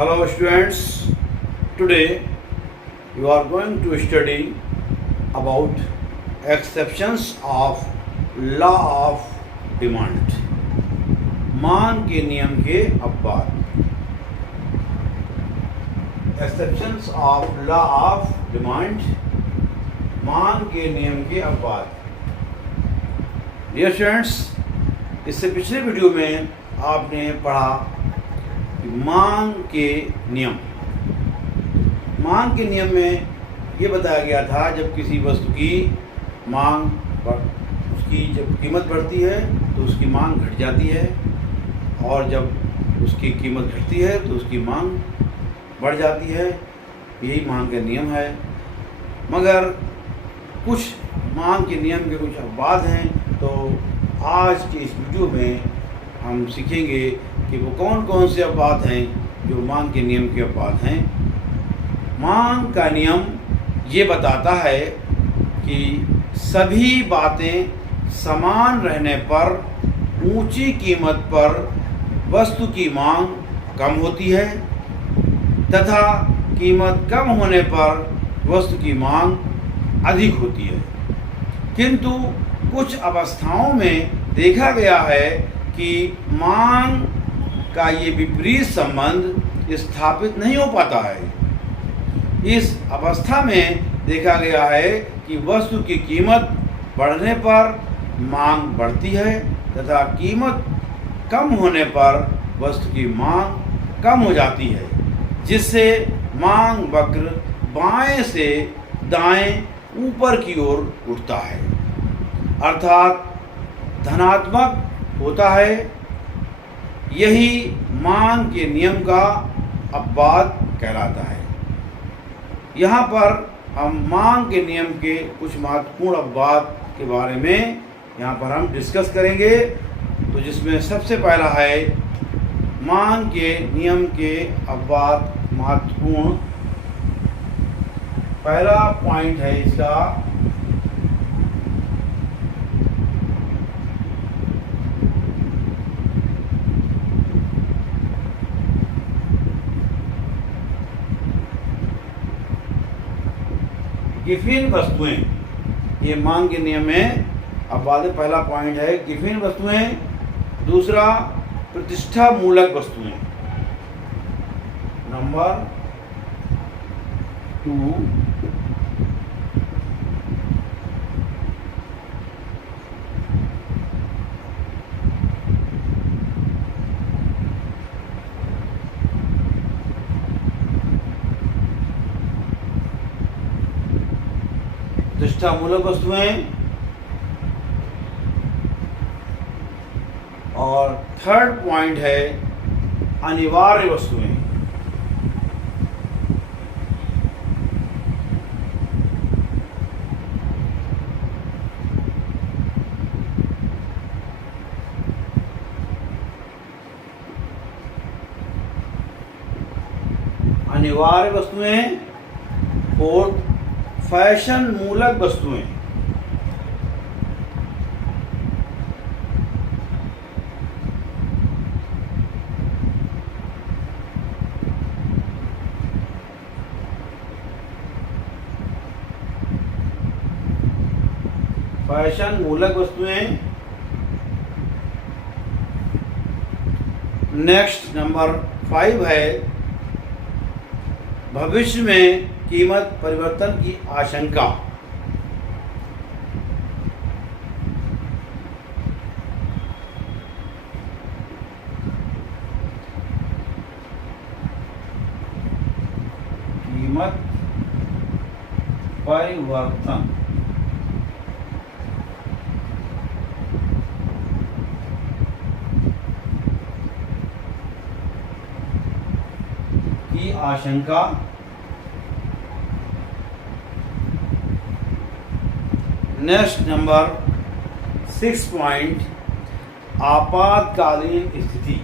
Hello students, today you are going to study about exceptions of law of demand. मांग के नियम के अपवाद. Exceptions of law of demand. मांग के नियम के अपवाद. Dear students, इससे पिछले वीडियो में आपने पढ़ा मांग के नियम. मांग के नियम में ये बताया गया था जब किसी वस्तु की मांग उसकी जब कीमत बढ़ती है तो उसकी मांग घट जाती है, और जब उसकी कीमत घटती है तो उसकी मांग बढ़ जाती है. यही मांग का नियम है. मगर कुछ मांग के नियम के कुछ अपवाद हैं. तो आज के इस वीडियो में हम सीखेंगे कि वो कौन कौन से अपवाद हैं जो मांग के नियम के अपवाद हैं. मांग का नियम ये बताता है कि सभी बातें समान रहने पर ऊंची कीमत पर वस्तु की मांग कम होती है तथा कीमत कम होने पर वस्तु की मांग अधिक होती है. किंतु कुछ अवस्थाओं में देखा गया है कि मांग का ये विपरीत संबंध स्थापित नहीं हो पाता है. इस अवस्था में देखा गया है कि वस्तु की कीमत बढ़ने पर मांग बढ़ती है तथा कीमत कम होने पर वस्तु की मांग कम हो जाती है, जिससे मांग वक्र बाएं से दाएं ऊपर की ओर उठता है, अर्थात धनात्मक होता है. यही मांग के नियम का अपवाद कहलाता है. यहाँ पर हम मांग के नियम के कुछ महत्वपूर्ण अपवाद के बारे में यहाँ पर हम डिस्कस करेंगे. तो जिसमें सबसे पहला है मांग के नियम के अपवाद. महत्वपूर्ण पहला पॉइंट है इसका गिफिन वस्तुएं. ये मांग के नियम में अपवाद पहला पॉइंट है गिफिन वस्तुएं. दूसरा प्रतिष्ठा मूलक वस्तुएं. नंबर 2 प्रतिष्ठा मूलक वस्तुएं. और थर्ड पॉइंट है अनिवार्य वस्तुएं. अनिवार्य वस्तुएं. फोर्थ फैशन मूलक वस्तुएं. फैशन मूलक वस्तुएं. नेक्स्ट नंबर 5 है भविष्य में कीमत परिवर्तन की आशंका. कीमत परिवर्तन की आशंका. नेक्स्ट नंबर 6 पॉइंट आपातकालीन स्थिति.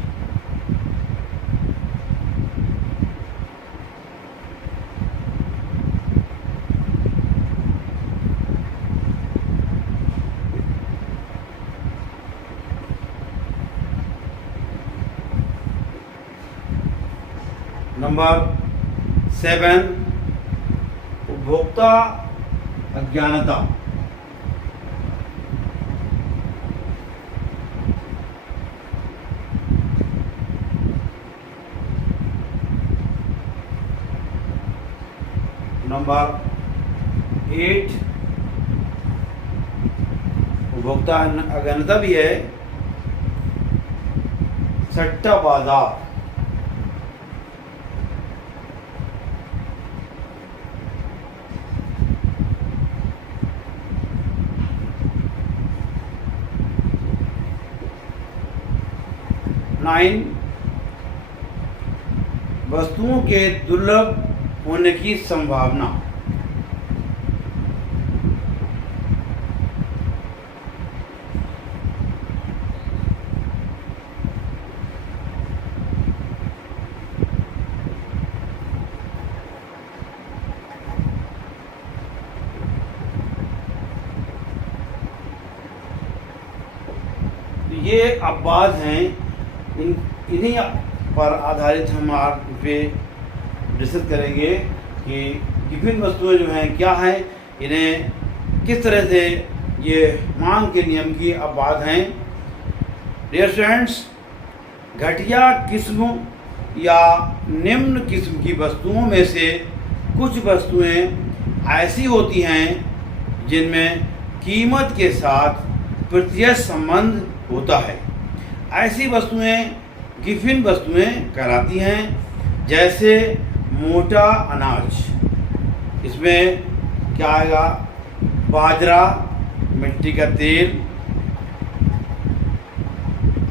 नंबर 7, उपभोक्ता अज्ञानता। नंबर 8, उपभोक्ता अज्ञानता भी है, सट्टा बाजार। नाइन, वस्तुओं के दुर्लभ होने की संभावना। ये अपवाद हैं, इन्हीं पर आधारित हम आज पे डिस्कस करेंगे कि विभिन्न वस्तुएं जो हैं क्या हैं, इन्हें किस तरह से ये मांग के नियम की अपवाद हैं। डियर स्टूडेंट्स, घटिया किस्म या निम्न किस्म की वस्तुओं में से कुछ वस्तुएं ऐसी होती हैं जिनमें कीमत के साथ प्रत्यक्ष संबंध होता है। ऐसी वस्तुएं गिफिन वस्तुएं कहलाती हैं, जैसे मोटा अनाज, इसमें क्या आएगा, बाजरा, मिट्टी का तेल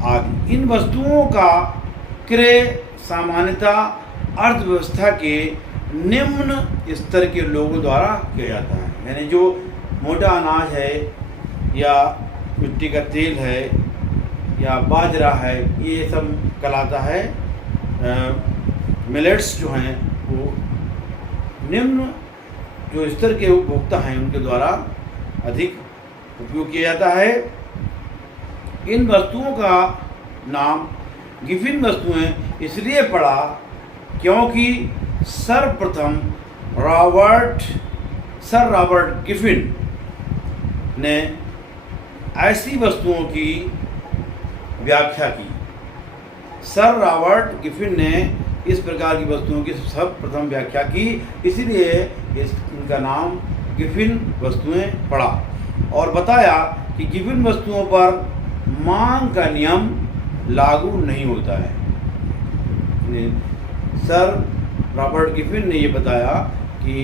आदि। इन वस्तुओं का क्रय सामान्यतः अर्थव्यवस्था के निम्न स्तर के लोगों द्वारा किया जाता है। यानी जो मोटा अनाज है या मिट्टी का तेल है या बाजरा है, ये सब कहलाता है मिलेट्स जो हैं वो निम्न जो स्तर के उपभोक्ता हैं उनके द्वारा अधिक उपयोग किया जाता है। इन वस्तुओं का नाम गिफिन वस्तुएं इसलिए पड़ा क्योंकि सर्वप्रथम सर रॉबर्ट गिफिन ने ऐसी वस्तुओं की व्याख्या की। सर रॉबर्ट गिफिन ने इस प्रकार की वस्तुओं की सर्वप्रथम व्याख्या की, इसीलिए इनका नाम गिफिन वस्तुएं पड़ा और बताया कि गिफिन वस्तुओं पर मांग का नियम लागू नहीं होता है। सर रॉबर्ट गिफिन ने ये बताया कि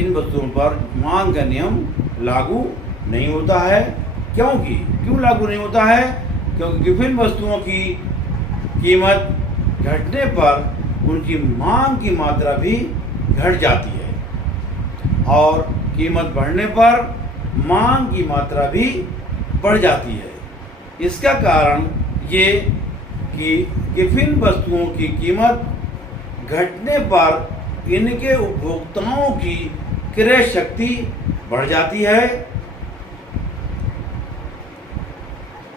इन वस्तुओं पर मांग का नियम लागू नहीं होता है। क्यों लागू नहीं होता है? क्योंकि गिफिन वस्तुओं की कीमत घटने पर उनकी मांग की मात्रा भी घट जाती है और कीमत बढ़ने पर मांग की मात्रा भी बढ़ जाती है। इसका कारण ये कि गिफिन वस्तुओं की कीमत घटने पर इनके उपभोक्ताओं की क्रय शक्ति बढ़ जाती है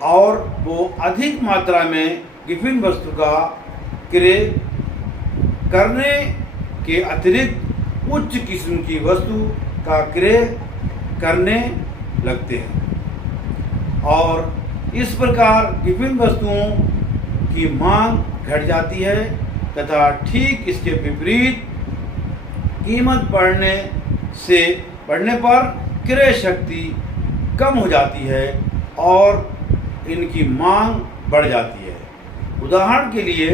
और वो अधिक मात्रा में गिफिन वस्तु का क्रय करने के अतिरिक्त उच्च किस्म की वस्तु का क्रय करने लगते हैं और इस प्रकार गिफिन वस्तुओं की मांग घट जाती है तथा ठीक इसके विपरीत कीमत बढ़ने पर क्रय शक्ति कम हो जाती है और इनकी मांग बढ़ जाती है। उदाहरण के लिए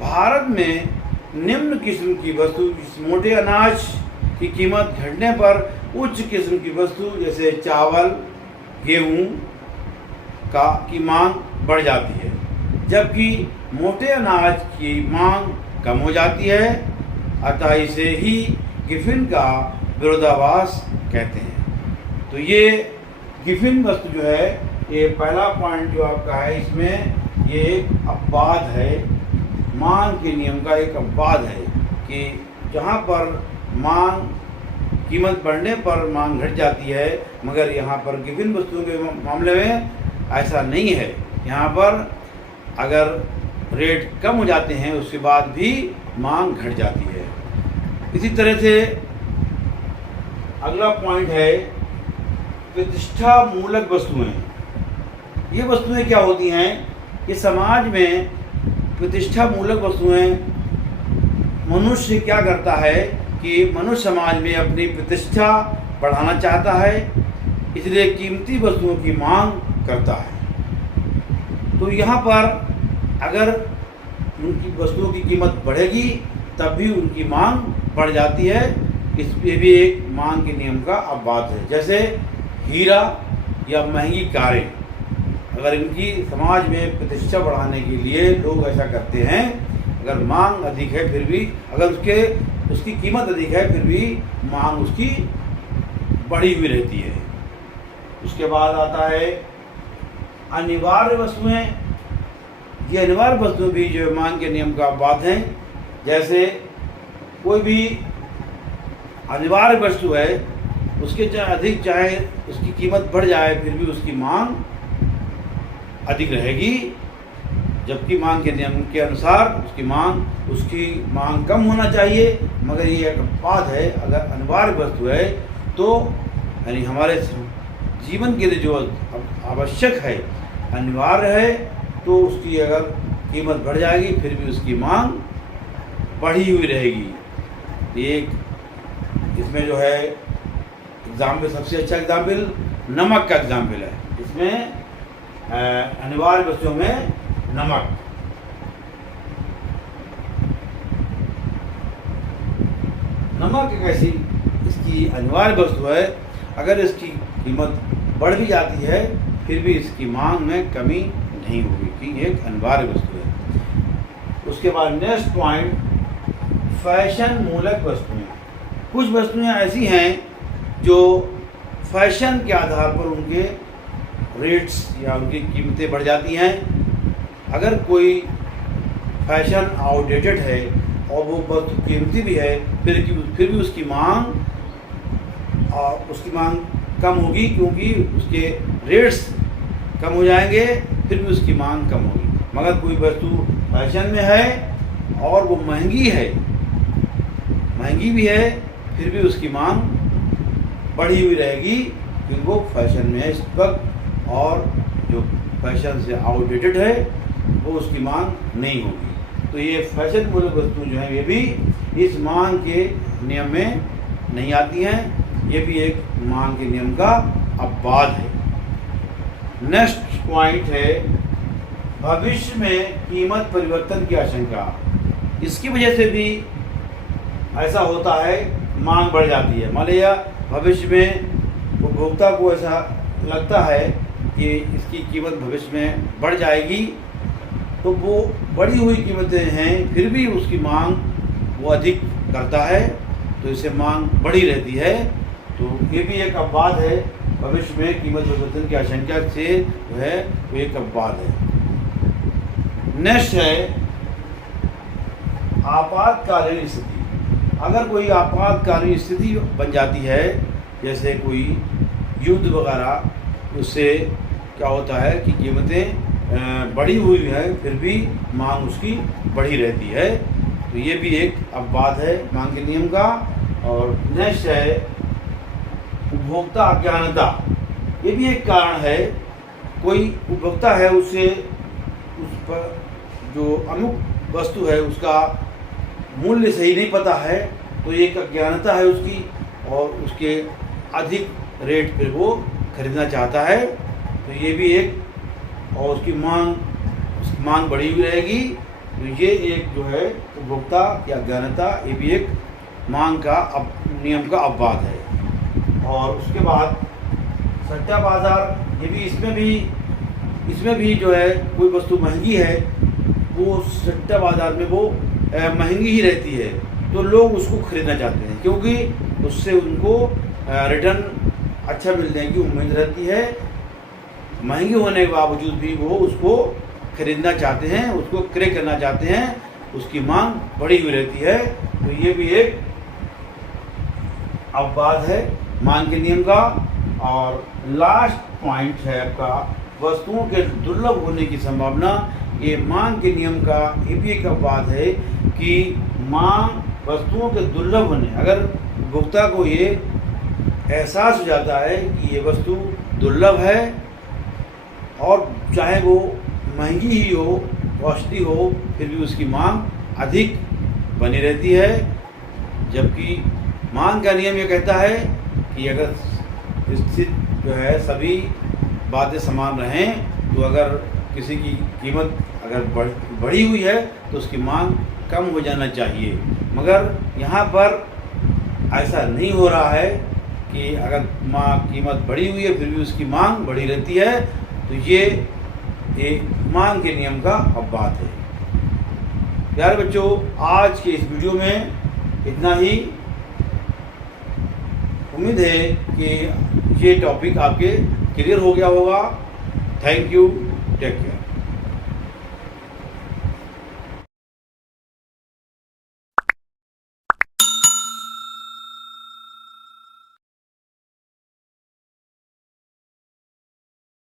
भारत में निम्न किस्म की वस्तु मोटे अनाज की कीमत घटने पर उच्च किस्म की वस्तु जैसे चावल, गेहूं की मांग बढ़ जाती है, जबकि मोटे अनाज की मांग कम हो जाती है। अतः इसे ही गिफिन का विरोधाभास कहते हैं। तो ये गिफिन वस्तु जो है, ये पहला पॉइंट जो आपका है, इसमें ये एक अपवाद है, मांग के नियम का एक अपवाद है कि जहाँ पर कीमत बढ़ने पर मांग घट जाती है, मगर यहाँ पर गिफिन वस्तुओं के मामले में ऐसा नहीं है। यहाँ पर अगर रेट कम हो जाते हैं उसके बाद भी मांग घट जाती है। इसी तरह से अगला पॉइंट है प्रतिष्ठा मूलक वस्तुएं। ये वस्तुएं क्या होती हैं? ये समाज में प्रतिष्ठा मूलक वस्तुएं, मनुष्य क्या करता है कि मनुष्य समाज में अपनी प्रतिष्ठा बढ़ाना चाहता है, इसलिए कीमती वस्तुओं की मांग करता है। तो यहाँ पर अगर उनकी वस्तुओं की कीमत बढ़ेगी तब भी उनकी मांग बढ़ जाती है। इसमें भी एक मांग के नियम का अपवाद है। जैसे हीरा या महंगी कारें, अगर इनकी समाज में प्रतिष्ठा बढ़ाने के लिए लोग ऐसा करते हैं, अगर मांग अधिक है फिर भी, अगर उसकी कीमत अधिक है फिर भी मांग उसकी बढ़ी हुई रहती है। उसके बाद आता है अनिवार्य वस्तुएं। ये अनिवार्य वस्तुएं भी जो मांग के नियम का अपवाद हैं। जैसे कोई भी अनिवार्य वस्तु है, उसके चाहे उसकी कीमत बढ़ जाए फिर भी उसकी मांग अधिक रहेगी, जबकि मांग के नियम के अनुसार उसकी मांग कम होना चाहिए। मगर ये एक अपवाद है। अगर अनिवार्य वस्तु है तो यानी हमारे जीवन के लिए जो आवश्यक है, अनिवार्य है, तो उसकी अगर कीमत बढ़ जाएगी फिर भी उसकी मांग बढ़ी हुई रहेगी। एक इसमें जो है एग्जाम्पल, सबसे अच्छा एग्जाम्पल नमक का एग्जाम्पल है। इसमें अनिवार्य वस्तुओं में नमक, एक ऐसी इसकी अनिवार्य वस्तु है। अगर इसकी कीमत बढ़ भी जाती है फिर भी इसकी मांग में कमी नहीं होगी कि एक अनिवार्य वस्तु है। उसके बाद नेक्स्ट पॉइंट, फैशन मूलक वस्तुएं। कुछ वस्तुएं ऐसी हैं जो फैशन के आधार पर उनके रेट्स या उनकी कीमतें बढ़ जाती हैं। अगर कोई फैशन आउटडेटेड है और वो बहुत कीमती भी है फिर भी उसकी मांग कम होगी, क्योंकि उसके रेट्स कम हो जाएंगे, फिर भी उसकी मांग कम होगी। मगर कोई वस्तु फैशन में है और वो महंगी भी है फिर भी उसकी मांग बढ़ी हुई रहेगी, क्योंकि वो फैशन में है इस वक्त, और जो फैशन से आउटडेटेड है वो उसकी मांग नहीं होगी। तो ये फैशन मूलक वस्तु जो है ये भी इस मांग के नियम में नहीं आती हैं। ये भी एक मांग के नियम का अपवाद है। नेक्स्ट पॉइंट है भविष्य में कीमत परिवर्तन की आशंका। इसकी वजह से भी ऐसा होता है, मांग बढ़ जाती है। मान लिया भविष्य में उपभोक्ता को ऐसा लगता है कि इसकी कीमत भविष्य में बढ़ जाएगी, तो वो बढ़ी हुई कीमतें हैं फिर भी उसकी मांग वो अधिक करता है, तो इससे मांग बढ़ी रहती है। तो ये भी एक अपवाद है। भविष्य में कीमत परिवर्तन की आशंका से जो है वो एक अपवाद है। नेक्स्ट है आपातकालीन स्थिति। अगर कोई आपातकालीन स्थिति बन जाती है, जैसे कोई युद्ध वगैरह, उससे क्या होता है कि कीमतें बढ़ी हुई है फिर भी मांग उसकी बढ़ी रहती है, तो ये भी एक अपवाद है मांग के नियम का। और नेक्स्ट है उपभोक्ता अज्ञानता। ये भी एक कारण है। कोई उपभोक्ता है, उसे उस पर जो अमुक वस्तु है उसका मूल्य सही नहीं पता है, तो एक अज्ञानता है उसकी, और उसके अधिक रेट पे वो खरीदना चाहता है, तो ये भी एक, और उसकी मांग बढ़ी हुई रहेगी। तो ये एक जो है उपभोक्ता या अज्ञानता, ये भी एक मांग का नियम का अपवाद है। और उसके बाद सट्टा बाजार, ये भी इसमें भी जो है कोई वस्तु महंगी है, वो सट्टा बाजार में वो महंगी ही रहती है, तो लोग उसको खरीदना चाहते हैं, क्योंकि उससे उनको रिटर्न अच्छा मिलने की उम्मीद रहती है। महंगी होने के बावजूद भी वो उसको खरीदना चाहते हैं, उसको क्रय करना चाहते हैं, उसकी मांग बढ़ी हुई रहती है। तो ये भी एक अपवाद है मांग के नियम का। और लास्ट पॉइंट है आपका वस्तुओं के दुर्लभ होने की संभावना, ये मांग के नियम का ये भी एक अपवाद है कि मांग वस्तुओं के दुर्लभ होने, अगर उपभोक्ता को ये एहसास हो जाता है कि ये वस्तु दुर्लभ है और चाहे वो महंगी ही हो, कॉस्टली हो, फिर भी उसकी मांग अधिक बनी रहती है। जबकि मांग का नियम ये कहता है कि अगर स्थित जो है सभी बातें समान रहें, तो अगर किसी की कीमत अगर बढ़ी हुई है तो उसकी मांग कम हो जाना चाहिए। मगर यहाँ पर ऐसा नहीं हो रहा है कि अगर कीमत बढ़ी हुई है फिर भी उसकी मांग बढ़ी रहती है, तो ये मांग के नियम का अपवाद है। प्यारे बच्चों, आज के इस वीडियो में इतना ही। उम्मीद है कि ये टॉपिक आपके क्लियर हो गया होगा। Thank you, take care.